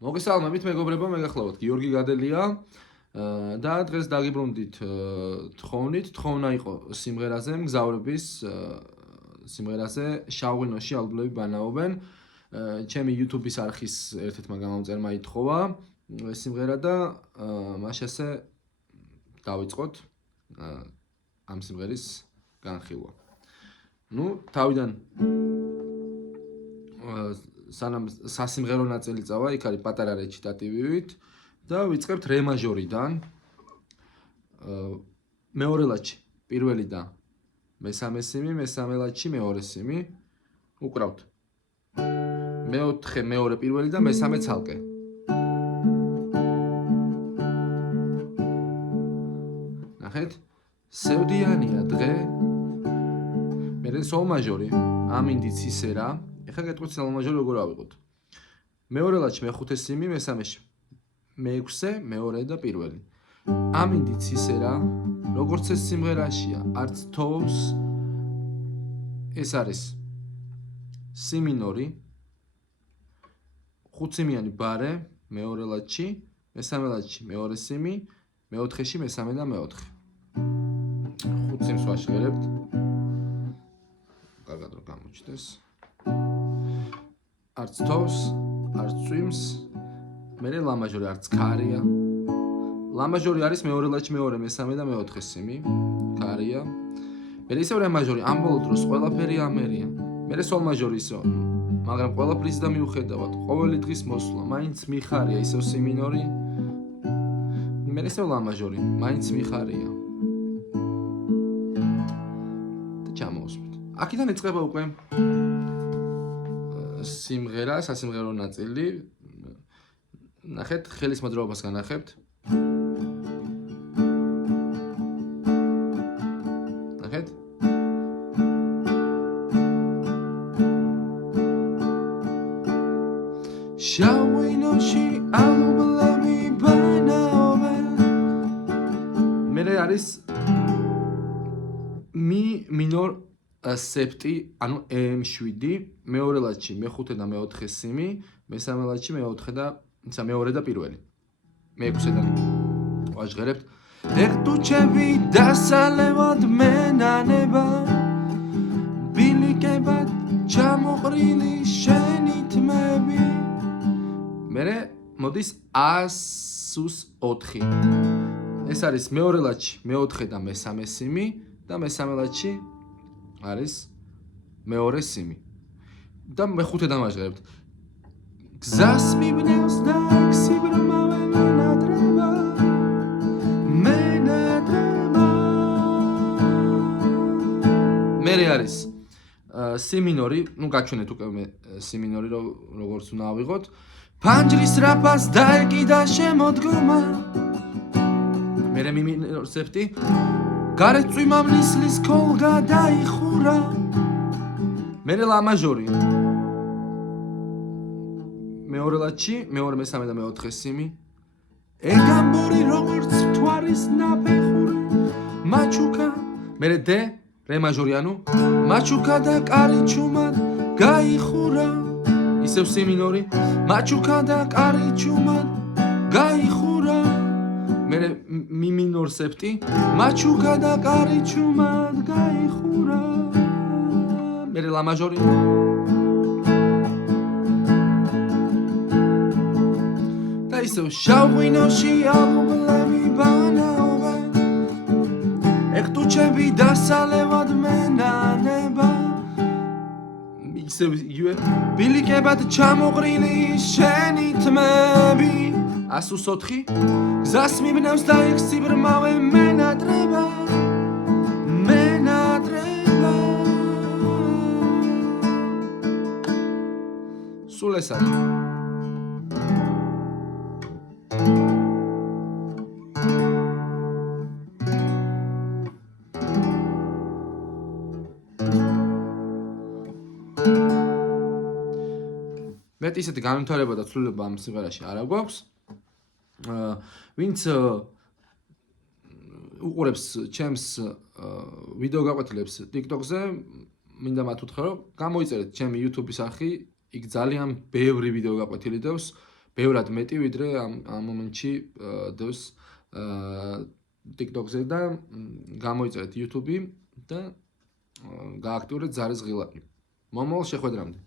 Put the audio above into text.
მოგესალმებით მეგობრებო, მეგახლავთ გიორგი გადელია და დღეს დაგიბრუნდით თხოვნით. თხოვნა იყო სიმღერაზე, მგზავრების სიმღერაზე შავღვინოში ალბულები ბანაობენ. ჩემი YouTube-ის არხის ერთ-ერთმა გამომწერმა ითხოვა სიმღერა და მაშასე დავიწყოთ ამ სიმღერის განხილვა. ნუ თავიდან სანამ სასიმღერო ნაწილი წავა, იქ არის პატარა რეჩიტატივივით და ვიწყებთ რე მაჟორიდან. მეორე ლაჩი პირველი და მესამე სიმი, მესამე ლაჩი მეორე სიმი. უკრავთ. მეოთხე, მეორე პირველი და მესამე ცალკე. ნახეთ? სევდიანია დღე. მერე სოლ მაჟორი, ამინდიც ისე რა. ეხლა გეტყვით სოლ მაჟორი როგორ ავიღოთ. მეორე ლაჩი მეხუთე სიმი, მესამეში მეექვსე, მეორე და პირველი. ამინდიც ისე რა, როგორც ეს სიმღერაშია, არც თოვს. ეს არის სი მინორი, ხუთსიმიანი ბარე, მეორე ლაჩი, მესამე ლაჩი, მეორე სიმი, მეოთხეში მესამე და მეოთხე. ხუთ სიმს ვაშლერებთ. კარგად რომ გამოჩნდეს. არც თოვს, არც წვიმს. მერე ლა მაჟორი არც ქარია. ლა მაჟორი არის მეორე ლაჩი, მეორე, მესამე და მეოთხე სიმი. ქარია. მერე ისევ რე მაჟორი, ამ ბოლო დროს ყველაფერი ამერია. მერე სოლ მაჟორი ისევ, მაგრამ ყველაფრის და მიუხედავად, ყოველი დღის მოსვლა, მაინც მიხარია, ისევ სი მინორი. მერე ისევ ლა მაჟორი, მაინც მიხარია. და ჩამოვსვით. აქედან იწყება უკვე სიმღერა, სასიმღერო ნაწილი. ნახეთ, ხელის მოძრაობას განახებთ. ნახეთ? შავღვინოში ალბულები ბანაობენ. მერე არის მი მინორ სეპტი, ანუ M7, მეორე ლაჩი, მეხუთე და მეოთხე სიმი, მესამე ლაჩი, მეორე და პირველი. მეექვსედან ვაჟღერებთ. ეხტუჩები დასალევად მენანება, ბილიკებად ჩამოყრილი შენი თმები. მერე მოდის ასუს 4. ეს არის მეორე ლაჩი, მეოთხე და მესამე სიმი და მესამე ლაჩი არის მეორე სიმი. და მეხუთედან ვაჟღერებთ. გზას მიბნევს და ქსიბრმავე მენადრება. მერე არის სი მინორი, ნუ გაჩვენეთ უკვე მე სი მინორი როგორც უნდა ავიღოთ. ფანჯრის რაფას დაეკიდა შემოდგომა. მერე მი მინორ სეპტი. გარეთ წვიმამ ნისლის ქოლგა დაიხურა. მერე ლა მაჟორი. მეორე ლაჩი, მეორე, მესამე და მეოთხე სიმი. ეგამბორი როგორც მთვარის ნაფეხური. მაჩუკა. მერე დე, რე მაჟორი, ანუ მაჩუკა და კარი ჩუმად გაიხურა. ისევ სი მინორი. მაჩუკა და კარი ჩუმად გაიხურა. მერე მი მინორ სეპტი. მაჩუკა და კარი ჩუმად გაიხურა. მერე ლა მაჟორი. და ისევ შავღვინოში ალბულები ბანაობენ. ეხტუჩები დასალევად მენანება. ისევ იგივე ბილიკებად ჩამოყრილი შენი თმები. ასუს 4. გზას მიბნევს და იხსიბრმავე მენადრება. მენადრება. სულ ეს არის. მეტი ისეთი განვითარება და ცვლილება ამ სიმღერაში არ გვაქვს. ვინც უყურებს ჩემს ვიდეო გაკვეთილებს TikTok-ზე, მინდა მათ უთხრა, რომ გამოიწერეთ ჩემი YouTube-ის არხი, იქ ძალიან ბევრი ვიდეო გაკვეთილი დევს, ბევრად მეტი ვიდრე ამ მომენტში დევს TikTok-ზე და გამოიწერეთ YouTube-ი და გააქტიურეთ ზარის ღილაკი. მომავალ შეხვედრამდე.